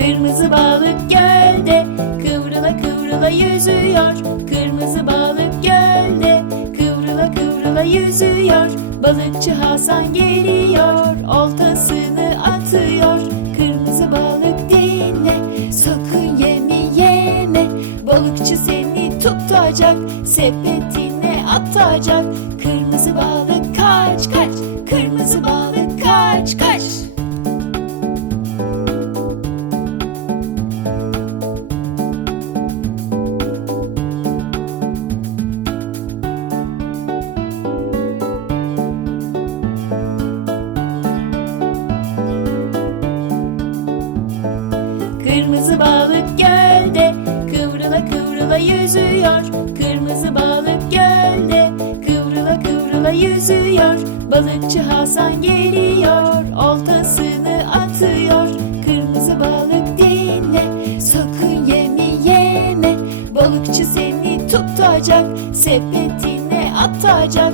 Kırmızı balık gölde kıvrıla kıvrıla yüzüyor. Kırmızı balık gölde kıvrıla kıvrıla yüzüyor. Balıkçı Hasan geliyor, oltasını atıyor. Kırmızı balık dinle, sakın yeme yeme. Balıkçı seni tutacak, sepetine atacak. Kırmızı balık kaç kaç, Kırmızı balık gölde kıvrıla kıvrıla yüzüyor. Kırmızı balık gölde kıvrıla kıvrıla yüzüyor. Balıkçı Hasan geliyor, oltasını atıyor. Kırmızı balık dinle, sakın yeme yeme. Balıkçı seni tutacak, sepetine atacak.